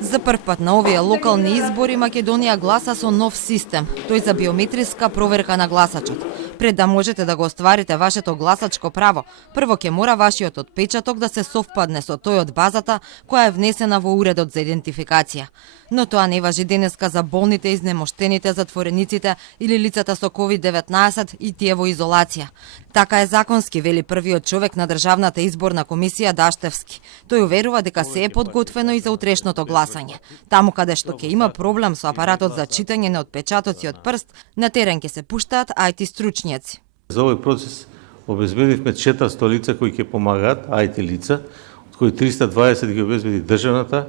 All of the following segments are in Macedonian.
За прв пат на овие локални избори Македонија гласа со нов систем, тој за биометриска проверка на гласачот. Пред да можете да го остварите вашето гласачко право, прво ќе мора вашиот отпечаток да се совпадне со тој од базата која е внесена во уредот за идентификација. Но тоа не важи денеска за болните, изнемоштените, затворениците или лицата со COVID-19 и тие во изолација. Така е законски, вели првиот човек на Државната изборна комисија Даштевски. Тој уверува дека се е подготвено и за утрешното гласање. Таму каде што ќе има проблем со апаратот за читање на отпечатоци од прст, на терен ќе се пуштаат IT стручњаци. За овој процес обезбедивме 400 лица кои ќе помагаат, IT лица, од кои 320 ги обезбеди Државната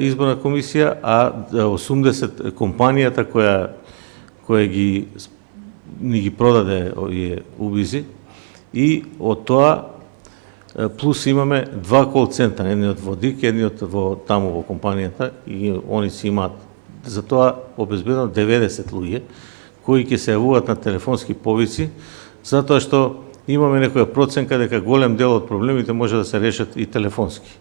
изборна комисија, а 80 компанијата која ни ги продаде овие убизи, и од тоа плюс имаме 2 кол центра, едниот во ДИК, едниот таму во компанијата, и они си имаат за тоа обезбедено 90 луѓе кои ќе се јавуваат на телефонски повици, затоа што имаме некоја проценка дека голем дел од проблемите може да се решат и телефонски.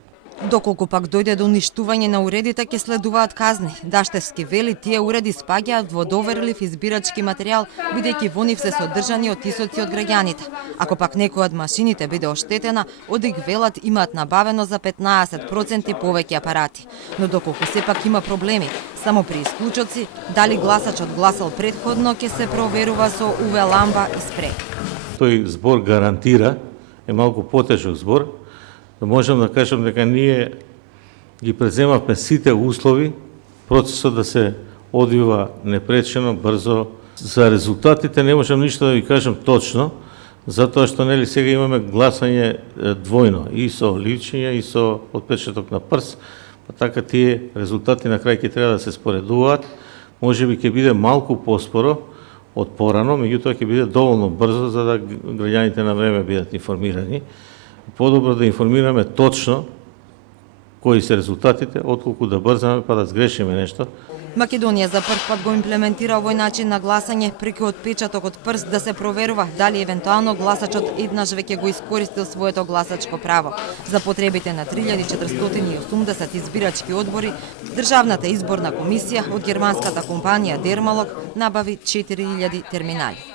Доколку пак дојде до уништување на уредите, ќе следуваат казни. Даштевски вели тие уреди спаѓаат во доверлив избирачки материјал, бидејќи во нив се содржани отисоци од граѓаните. Ако пак некоја од машините биде оштетена, одик велат имаат набавено за 15% повеќе апарати. Но доколку сепак има проблеми, само при исклучоци, дали гласачот гласал претходно ќе се проверува со UV ламба и спреј. Тој збор гарантира, е малку потежок збор, можам да кажам дека ние ги преземавме сите услови процесот да се одвива непречено, брзо. За резултатите не можам ништо да ви кажам точно, затоа што нели сега имаме гласање двојно, и со личење и со отпечаток на прст, па така тие резултати на крај ќе треба да се споредуваат. Можеби ќе биде малку поспоро од порано, меѓутоа ќе биде доволно брзо за да граѓаните на време бидат информирани. Подобро да информираме точно кои се резултатите, отколку да брзаме па да сгрешиме нешто. Македонија за прв пат го имплементира овој начин на гласање преку отпечаток од прст да се проверува дали евентуално гласачот еднаш веќе го искористил своето гласачко право. За потребите на 3480 избирачки одбори, Државната изборна комисија од германската компанија Дермалог набави 4000 терминали.